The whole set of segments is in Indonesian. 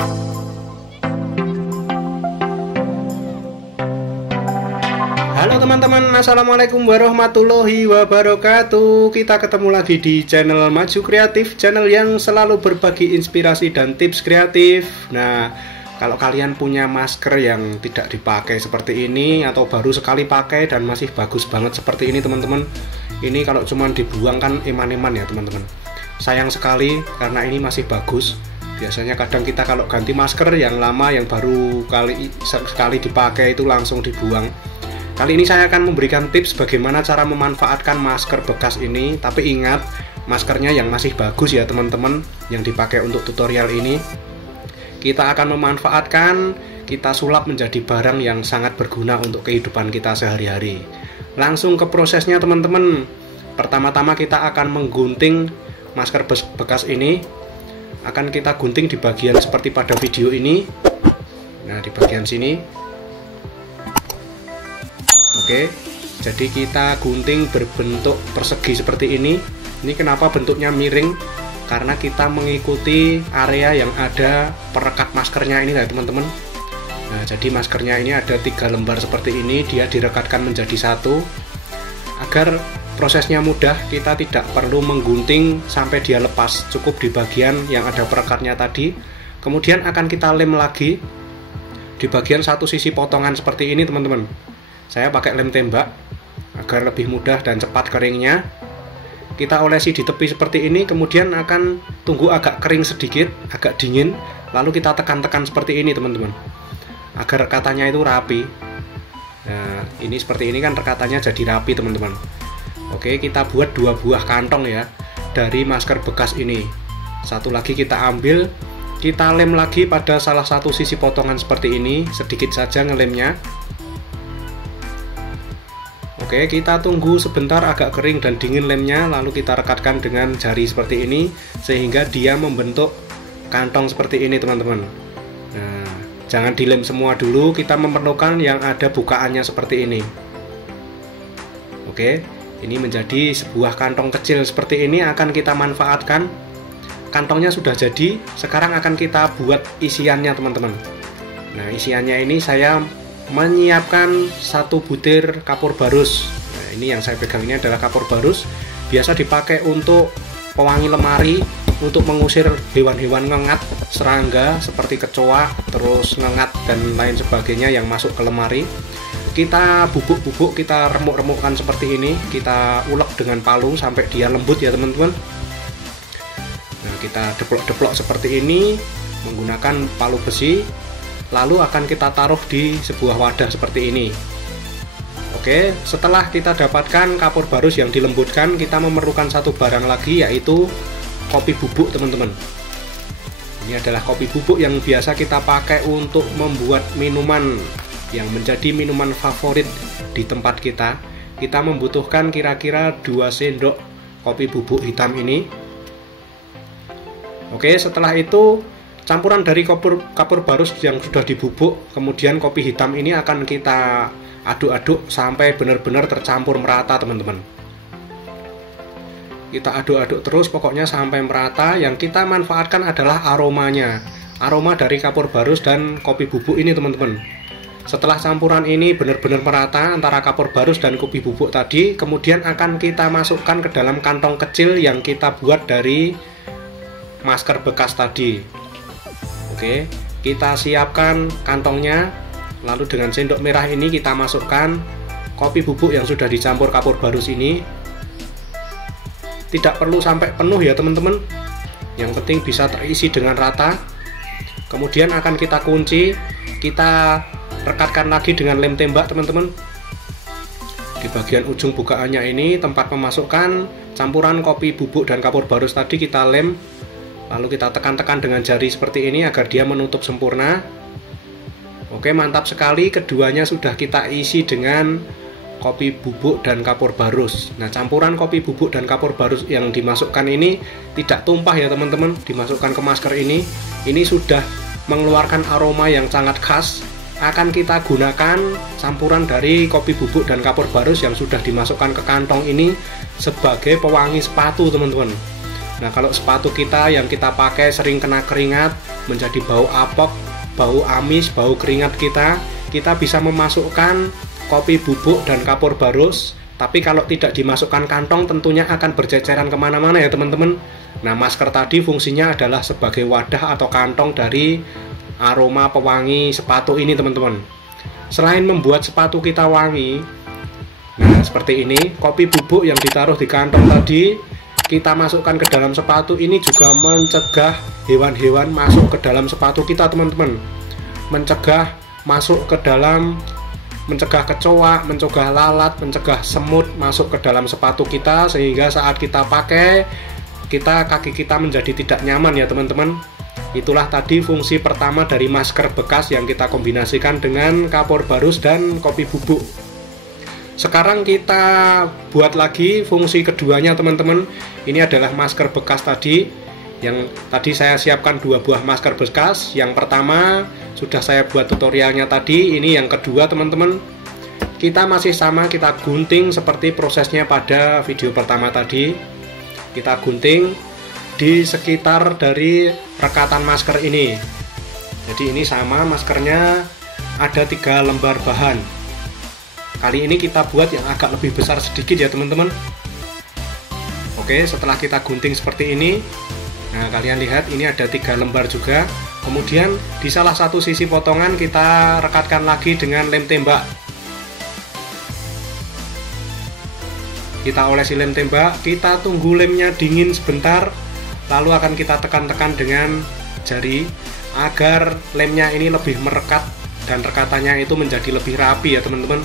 Halo teman-teman, assalamualaikum warahmatullahi wabarakatuh. Kita ketemu lagi di channel Maju Kreatif, channel yang selalu berbagi inspirasi dan tips kreatif. Nah, kalau kalian punya masker yang tidak dipakai seperti ini atau baru sekali pakai dan masih bagus banget seperti ini teman-teman, ini kalau cuma dibuang kan eman-eman ya teman-teman. Sayang sekali karena ini masih bagus. Biasanya kadang kita kalau ganti masker yang lama, yang baru sekali dipakai itu langsung dibuang. Kali ini saya akan memberikan tips bagaimana cara memanfaatkan masker bekas ini. Tapi ingat, maskernya yang masih bagus ya teman-teman, yang dipakai untuk tutorial ini. Kita akan memanfaatkan, kita sulap menjadi barang yang sangat berguna untuk kehidupan kita sehari-hari. Langsung ke prosesnya teman-teman. Pertama-tama kita akan menggunting masker bekas ini. Akan kita gunting di bagian seperti pada video ini. Nah, di bagian sini. Oke, jadi kita gunting berbentuk persegi seperti ini. Ini kenapa bentuknya miring? Karena kita mengikuti area yang ada perekat maskernya ini ya teman-teman. Nah, jadi maskernya ini ada 3 lembar seperti ini, dia direkatkan menjadi satu. Agar prosesnya mudah, kita tidak perlu menggunting sampai dia lepas, cukup di bagian yang ada perekatnya tadi. Kemudian akan kita lem lagi di bagian satu sisi potongan seperti ini teman-teman. Saya pakai lem tembak agar lebih mudah dan cepat keringnya. Kita olesi di tepi seperti ini, kemudian akan tunggu agak kering sedikit, agak dingin, lalu kita tekan-tekan seperti ini teman-teman, agar rekatanya itu rapi. Nah, ini seperti ini kan rekatannya jadi rapi teman-teman. Oke, kita buat 2 buah kantong ya dari masker bekas ini. Satu lagi kita ambil, kita lem lagi pada salah satu sisi potongan seperti ini, sedikit saja ngelemnya. Oke, kita tunggu sebentar agak kering dan dingin lemnya, lalu kita rekatkan dengan jari seperti ini sehingga dia membentuk kantong seperti ini teman-teman. Nah, jangan dilem semua dulu, kita memerlukan yang ada bukaannya seperti ini. Oke, ini menjadi sebuah kantong kecil seperti ini akan kita manfaatkan. Kantongnya sudah jadi, sekarang akan kita buat isiannya teman-teman. Nah, isiannya ini saya menyiapkan 1 butir kapur barus. Nah, ini yang saya pegang ini adalah kapur barus, biasa dipakai untuk pewangi lemari, untuk mengusir hewan-hewan ngengat, serangga seperti kecoa, terus ngengat dan lain sebagainya yang masuk ke lemari. Kita bubuk-bubuk, kita remuk-remukkan seperti ini, kita ulek dengan palu sampai dia lembut ya teman-teman. Nah, kita deplok-deplok seperti ini menggunakan palu besi. Lalu akan kita taruh di sebuah wadah seperti ini. Oke, setelah kita dapatkan kapur barus yang dilembutkan, kita memerlukan satu barang lagi, yaitu kopi bubuk teman-teman. Ini adalah kopi bubuk yang biasa kita pakai untuk membuat minuman yang menjadi minuman favorit di tempat kita. Kita membutuhkan kira-kira 2 sendok kopi bubuk hitam ini. Oke, setelah itu campuran dari kapur barus yang sudah dibubuk, kemudian kopi hitam ini akan kita aduk-aduk sampai benar-benar tercampur merata teman-teman. Kita aduk-aduk terus pokoknya sampai merata. Yang kita manfaatkan adalah aromanya, aroma dari kapur barus dan kopi bubuk ini teman-teman. Setelah campuran ini benar-benar merata antara kapur barus dan kopi bubuk tadi, kemudian akan kita masukkan ke dalam kantong kecil yang kita buat dari masker bekas tadi. Oke, kita siapkan kantongnya, lalu dengan sendok merah ini kita masukkan kopi bubuk yang sudah dicampur kapur barus ini. Tidak perlu sampai penuh ya teman-teman, yang penting bisa terisi dengan rata. Kemudian akan kita kunci, kita rekatkan lagi dengan lem tembak teman-teman. Di bagian ujung bukaannya ini tempat memasukkan campuran kopi bubuk dan kapur barus tadi kita lem. Lalu kita tekan-tekan dengan jari seperti ini agar dia menutup sempurna. Oke, mantap sekali, keduanya sudah kita isi dengan kopi bubuk dan kapur barus. Nah, campuran kopi bubuk dan kapur barus yang dimasukkan ini tidak tumpah ya teman-teman, dimasukkan ke masker ini. Ini sudah mengeluarkan aroma yang sangat khas. Akan kita gunakan campuran dari kopi bubuk dan kapur barus yang sudah dimasukkan ke kantong ini sebagai pewangi sepatu teman-teman. Nah, kalau sepatu kita yang kita pakai sering kena keringat, menjadi bau apek, bau amis, bau keringat kita bisa memasukkan kopi bubuk dan kapur barus. Tapi kalau tidak dimasukkan kantong tentunya akan berceceran kemana-mana ya teman-teman. Nah, masker tadi fungsinya adalah sebagai wadah atau kantong dari aroma pewangi sepatu ini teman-teman. Selain membuat sepatu kita wangi, nah seperti ini, kopi bubuk yang ditaruh di kantong tadi kita masukkan ke dalam sepatu ini juga mencegah hewan-hewan masuk ke dalam sepatu kita teman-teman. Mencegah masuk ke dalam, mencegah kecoa, mencegah lalat, mencegah semut masuk ke dalam sepatu kita, sehingga saat kita pakai kaki kita menjadi tidak nyaman ya teman-teman. Itulah tadi fungsi pertama dari masker bekas yang kita kombinasikan dengan kapur barus dan kopi bubuk. Sekarang kita buat lagi fungsi keduanya teman-teman. Ini adalah masker bekas tadi, yang tadi saya siapkan 2 buah masker bekas. Yang pertama sudah saya buat tutorialnya tadi. Ini yang kedua teman-teman. Kita masih sama, kita gunting seperti prosesnya pada video pertama tadi. Kita gunting di sekitar dari rekatan masker ini. Jadi ini sama, maskernya ada 3 lembar bahan. Kali ini kita buat yang agak lebih besar sedikit ya teman-teman. Oke, setelah kita gunting seperti ini, nah kalian lihat ini ada 3 lembar juga. Kemudian di salah satu sisi potongan kita rekatkan lagi dengan lem tembak. Kita olesi lem tembak, kita tunggu lemnya dingin sebentar, lalu akan kita tekan-tekan dengan jari agar lemnya ini lebih merekat dan rekatannya itu menjadi lebih rapi ya teman-teman.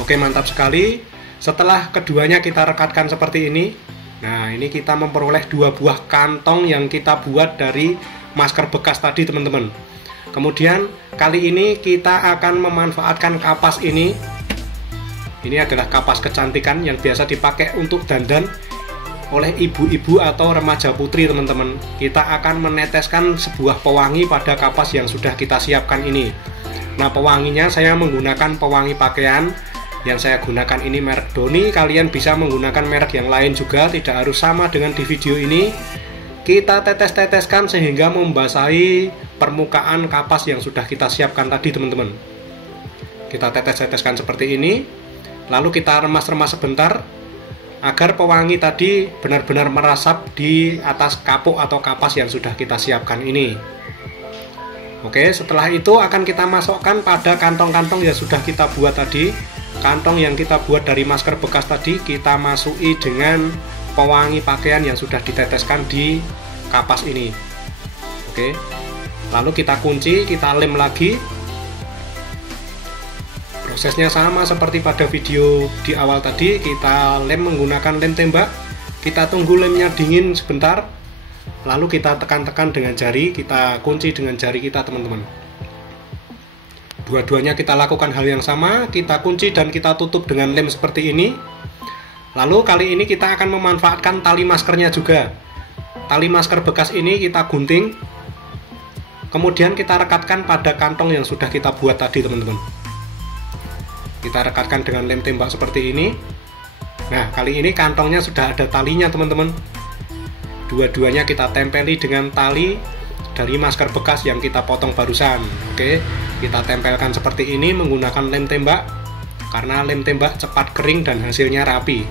Oke, mantap sekali. Setelah keduanya kita rekatkan seperti ini, nah ini kita memperoleh 2 buah kantong yang kita buat dari masker bekas tadi teman-teman. Kemudian kali ini kita akan memanfaatkan kapas ini. Ini adalah kapas kecantikan yang biasa dipakai untuk dandan oleh ibu-ibu atau remaja putri teman-teman. Kita akan meneteskan sebuah pewangi pada kapas yang sudah kita siapkan ini. Nah, pewanginya saya menggunakan pewangi pakaian. Yang saya gunakan ini merek Doni. Kalian bisa menggunakan merek yang lain juga, tidak harus sama dengan di video ini. Kita tetes-teteskan sehingga membasahi permukaan kapas yang sudah kita siapkan tadi teman-teman. Kita tetes-teteskan seperti ini. Lalu kita remas-remas sebentar agar pewangi tadi benar-benar merasap di atas kapuk atau kapas yang sudah kita siapkan ini. Oke, setelah itu akan kita masukkan pada kantong-kantong yang sudah kita buat tadi. Kantong yang kita buat dari masker bekas tadi kita masuki dengan pewangi pakaian yang sudah diteteskan di kapas ini. Oke, lalu kita kunci, kita lem lagi. Prosesnya sama seperti pada video di awal tadi, kita lem menggunakan lem tembak. Kita tunggu lemnya dingin sebentar, lalu kita tekan-tekan dengan jari, kita kunci dengan jari kita teman-teman. Dua-duanya kita lakukan hal yang sama, kita kunci dan kita tutup dengan lem seperti ini. Lalu kali ini kita akan memanfaatkan tali maskernya juga. Tali masker bekas ini kita gunting, kemudian kita rekatkan pada kantong yang sudah kita buat tadi teman-teman. Kita rekatkan dengan lem tembak seperti ini. Nah, kali ini kantongnya sudah ada talinya teman-teman. Dua-duanya kita tempeli dengan tali dari masker bekas yang kita potong barusan. Oke, kita tempelkan seperti ini menggunakan lem tembak, karena lem tembak cepat kering dan hasilnya rapi.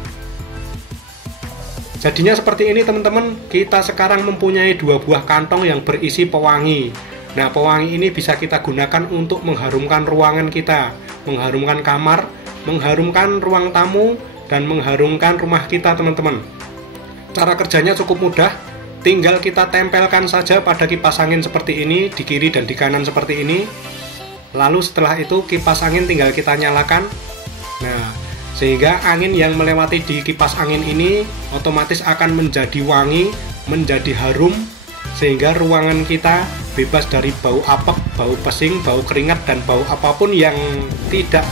Jadinya seperti ini teman-teman. Kita sekarang mempunyai 2 buah kantong yang berisi pewangi. Nah, pewangi ini bisa kita gunakan untuk mengharumkan ruangan kita, mengharumkan kamar, mengharumkan ruang tamu, dan mengharumkan rumah kita teman-teman. Cara kerjanya cukup mudah, tinggal kita tempelkan saja pada kipas angin seperti ini, di kiri dan di kanan seperti ini. Lalu setelah itu kipas angin tinggal kita nyalakan. Nah, sehingga angin yang melewati di kipas angin ini otomatis akan menjadi wangi, menjadi harum, sehingga ruangan kita bebas dari bau apek, bau pesing, bau keringat, dan bau apapun yang tidak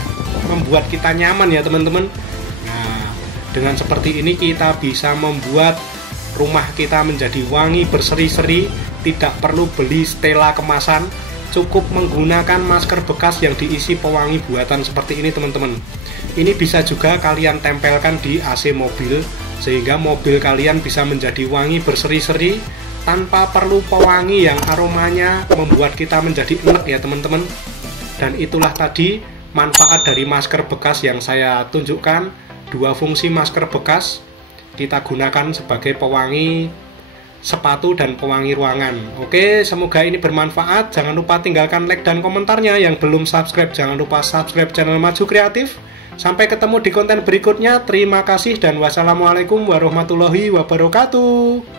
membuat kita nyaman ya teman-teman. Nah, dengan seperti ini kita bisa membuat rumah kita menjadi wangi berseri-seri, tidak perlu beli stella kemasan, cukup menggunakan masker bekas yang diisi pewangi buatan seperti ini teman-teman. Ini bisa juga kalian tempelkan di AC mobil sehingga mobil kalian bisa menjadi wangi berseri-seri tanpa perlu pewangi yang aromanya membuat kita menjadi enek ya teman-teman. Dan itulah tadi manfaat dari masker bekas yang saya tunjukkan. 2 fungsi masker bekas, kita gunakan sebagai pewangi sepatu dan pewangi ruangan. Oke, semoga ini bermanfaat. Jangan lupa tinggalkan like dan komentarnya. Yang belum subscribe, jangan lupa subscribe channel Maju Kreatif. Sampai ketemu di konten berikutnya. Terima kasih dan wassalamualaikum warahmatullahi wabarakatuh.